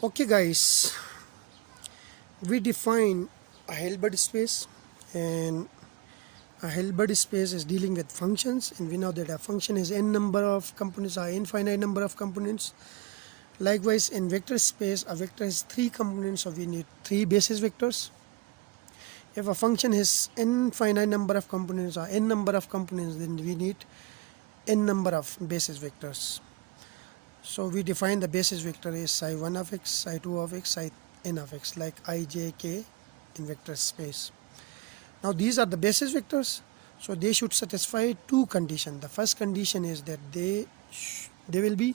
Okay guys, we define a Hilbert space, and a Hilbert space is dealing with functions, and we know that a function has n number of components or infinite number of components. Likewise, in vector space, a vector has 3 components, so we need 3 basis vectors. If a function has infinite number of components or n number of components, then we need n number of basis vectors. So we define the basis vector as psi1 of x, psi2 of x, psi n of x, like I, j, k in vector space. Now these are the basis vectors, so they should satisfy 2 conditions. The first condition is that they will be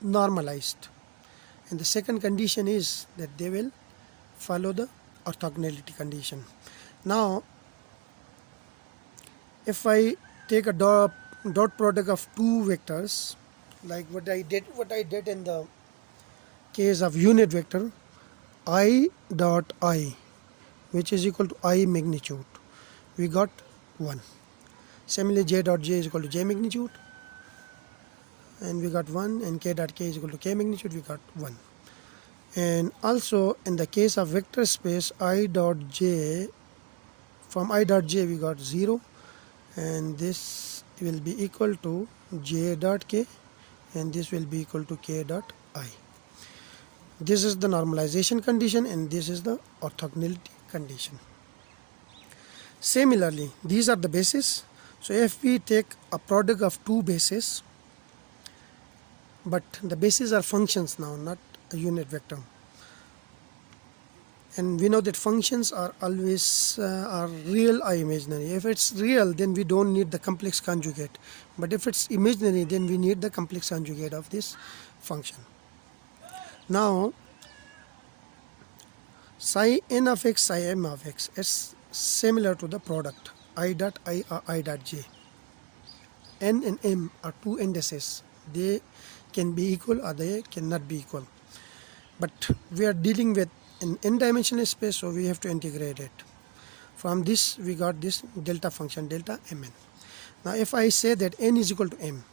normalized, and the second condition is that they will follow the orthogonality condition. Now if I take a dot product of 2 vectors, like what I did in the case of unit vector, I dot I, which is equal to I magnitude, we got 1. Similarly, j dot j is equal to j magnitude, and we got 1, and k dot k is equal to k magnitude, we got 1. And also in the case of vector space, I dot j, from I dot j we got 0, and this will be equal to j dot k, and this will be equal to k dot I. This is the normalization condition, and this is the orthogonality condition. Similarly, these are the bases. So if we take a product of 2 bases, but the bases are functions now, not a unit vector, and we know that functions are always are real or imaginary. If it's real, then we don't need the complex conjugate, but if it's imaginary, then we need the complex conjugate of this function. Now psi n of x, psi m of x is similar to the product I dot I or I dot j. N and m are 2 indices. They can be equal or they cannot be equal, but we are dealing with an n-dimensional space, so we have to integrate it. From this we got this delta function, delta mn. Now if I say that n is equal to m,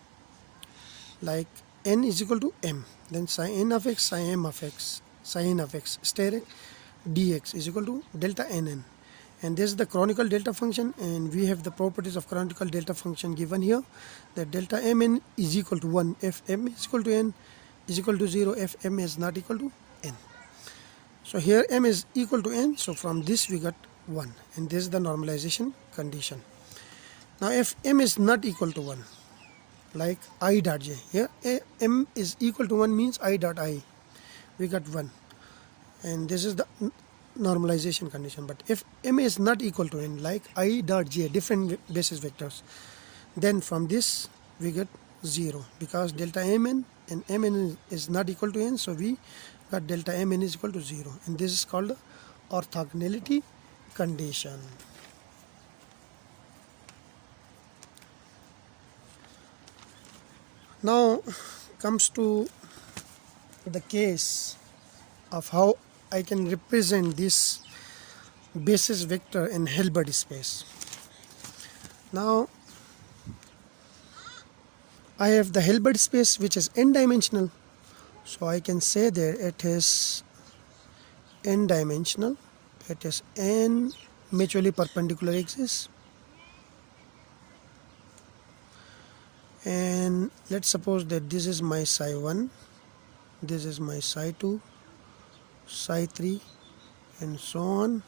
like n is equal to m, then psi n of x, psi m of x, psi n of x steric dx is equal to delta nn, and this is the Chronicle delta function, and we have the properties of Chronicle delta function given here, that delta mn is equal to 1 if m is equal to n, is equal to 0 if m is not equal to n. So here m is equal to n, so from this we got 1, and this is the normalization condition. Now if m is not equal to 1, like I dot j, here m is equal to 1 means I dot I, we got 1, and this is the normalization condition. But if m is not equal to n, like I dot j, different basis vectors, then from this we get 0, because delta mn and mn is not equal to n, so we got delta mn is equal to 0, and this is called the orthogonality condition. Now comes to the case of how I can represent this basis vector in Hilbert space. Now I have the Hilbert space, which is n-dimensional, so I can say that it is n-dimensional. It is n mutually perpendicular axis, and let's suppose that this is my psi1, this is my psi2, psi3, and so on,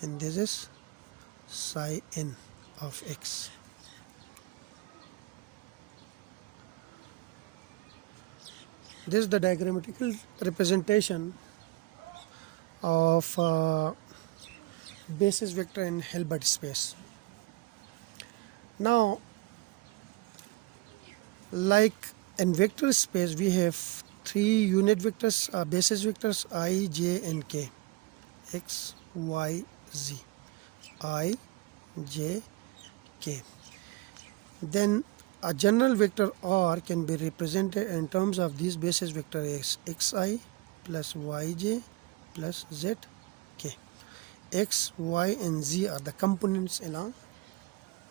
and this is psi n of x. This is the diagrammatical representation of basis vector in Hilbert space. Now, like in vector space, we have 3 unit vectors, basis vectors I, j, and k, x, y, z, I, j, k. Then a general vector R can be represented in terms of these basis vector as xi plus yj plus zk. X, y, and z are the components along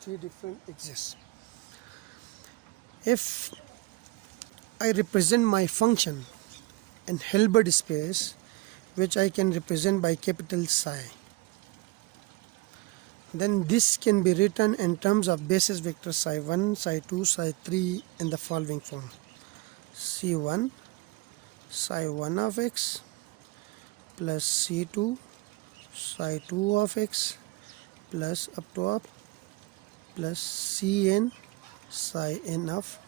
3 different axes. If I represent my function an Hilbert space which I can represent by capital psi. Then this can be written in terms of basis vector psi 1, psi 2, psi 3 in the following form. C1 psi 1 of x plus C2 psi 2 of x plus up to up plus Cn psi n of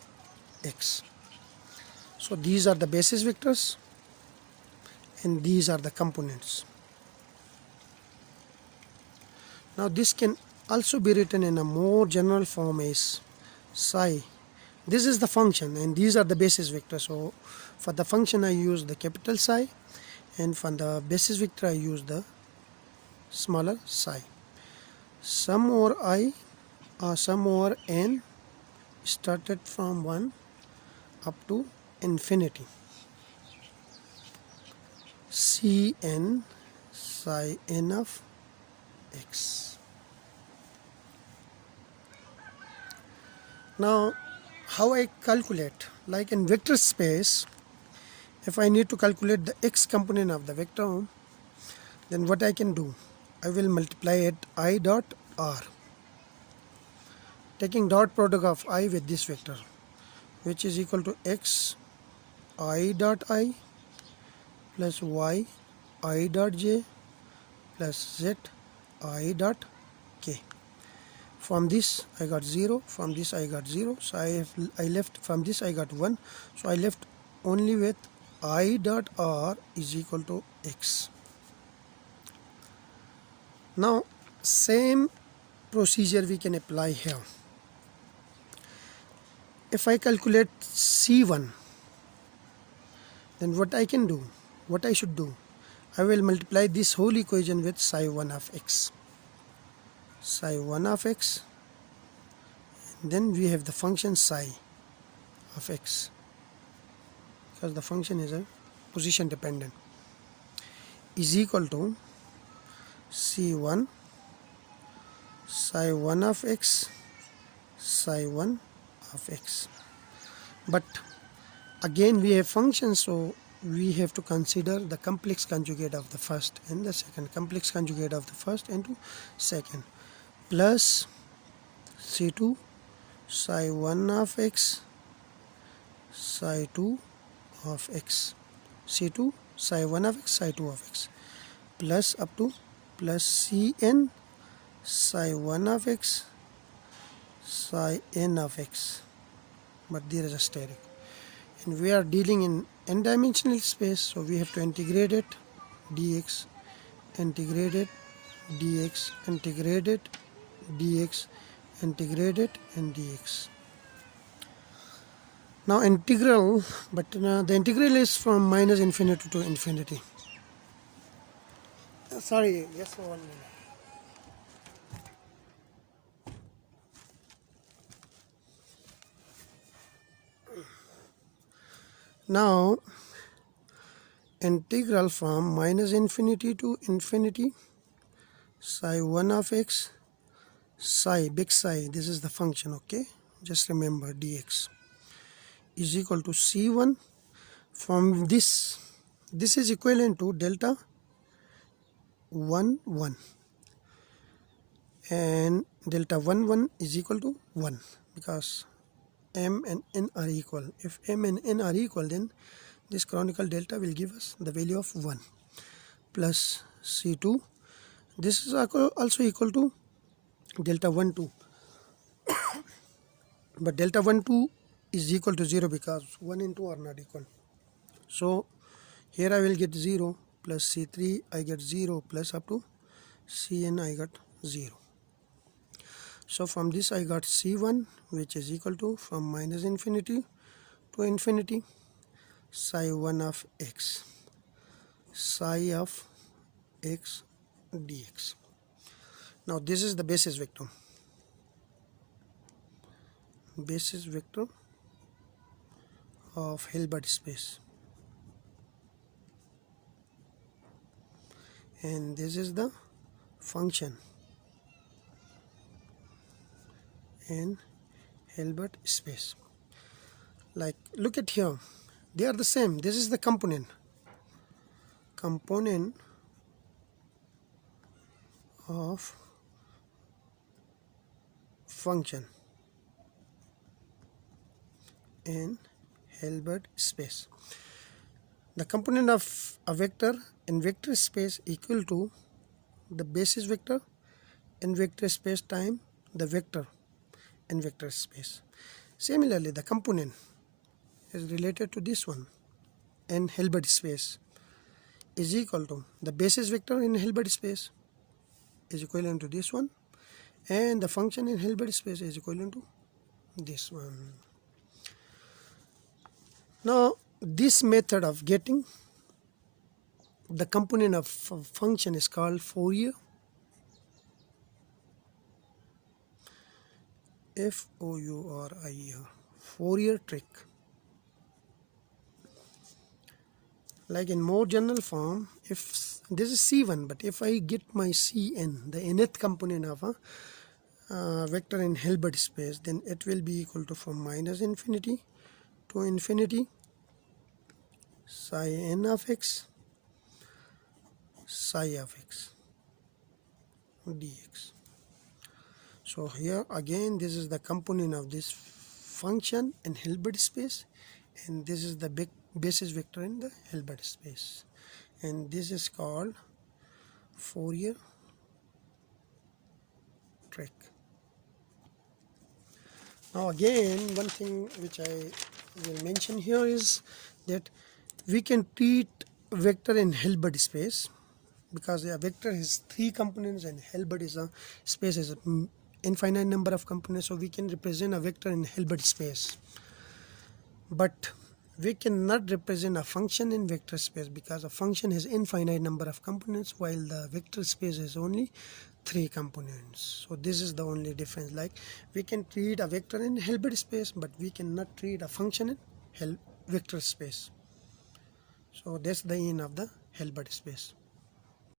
x. So these are the basis vectors and these are the components. Now this can also be written in a more general form as psi. This is the function and these are the basis vectors. So for the function I use the capital psi, and for the basis vector I use the smaller psi. Sum over I or sum over n started from 1 up to infinity. Cn psi n of x. Now how I calculate, like in vector space, if I need to calculate the x component of the vector, then what I can do, I will multiply it I dot r, taking dot product of I with this vector, which is equal to x I dot I plus y I dot j plus z I dot k. From this I got 0, from this I got 0, so I left, from this I got 1, so I left only with I dot r is equal to x. Now same procedure we can apply here. If I calculate C1, then what I can do, what I should do, I will multiply this whole equation with psi 1 of x. Psi 1 of x, and then we have the function psi of x, because the function is a position dependent, is equal to C1 psi 1 of x psi 1 of x. But again we have functions, so we have to consider the complex conjugate of the first and the second, complex conjugate of the first and to second, plus C2 psi 1 of x psi 2 of x, C2 psi 1 of x psi 2 of x, plus up to plus Cn psi 1 of x psi n of x, but there is a steric, and we are dealing in n-dimensional space, so we have to integrate it dx, integrate it dx, integrate it dx, integrate it and dx. Now integral, but the integral is from minus infinity to infinity. Sorry, just for 1 minute. Now integral from minus infinity to infinity psi 1 of x psi, big psi, this is the function, okay, just remember dx, is equal to C1 from this is equivalent to delta 1 1, and delta 1 1 is equal to 1, because m and n are equal. If m and n are equal, then this Chronicle delta will give us the value of 1, plus C2, this is also equal to delta 1 2, but delta 1 2 is equal to 0 because 1 and 2 are not equal. So here I will get 0 plus C3 I get 0 plus up to Cn I got 0. So from this I got C1, which is equal to, from minus infinity to infinity, psi 1 of x psi of x dx. Now this is the basis vector. Basis vector of Hilbert space, and this is the function in Hilbert space. Like look at here, they are the same. This is the component, component of function in Hilbert space. The component of a vector in vector space equal to the basis vector in vector space time the vector in vector space. Similarly, the component is related to this one in Hilbert space is equal to the basis vector in Hilbert space is equivalent to this one, and the function in Hilbert space is equivalent to this one. Now, this method of getting the component of function is called Fourier. F-O-U-R-I-E-R, Fourier trick. Like in more general form, if this is C1, but if I get my Cn, the nth component of a vector in Hilbert space, then it will be equal to from minus infinity to infinity psi n of x psi of x dx. So here again, this is the component of this function in Hilbert space, and this is the basis vector in the Hilbert space, and this is called Fourier trick. Now again, one thing which I will mention here is that we can treat vector in Hilbert space, because a vector has 3 components and Hilbert is a space is an infinite number of components, so we can represent a vector in Hilbert space. But we cannot represent a function in vector space because a function has infinite number of components while the vector space is only 3 components. So this is the only difference. Like we can treat a vector in Hilbert space, but we cannot treat a function in vector space. So that's the end of the Hilbert space.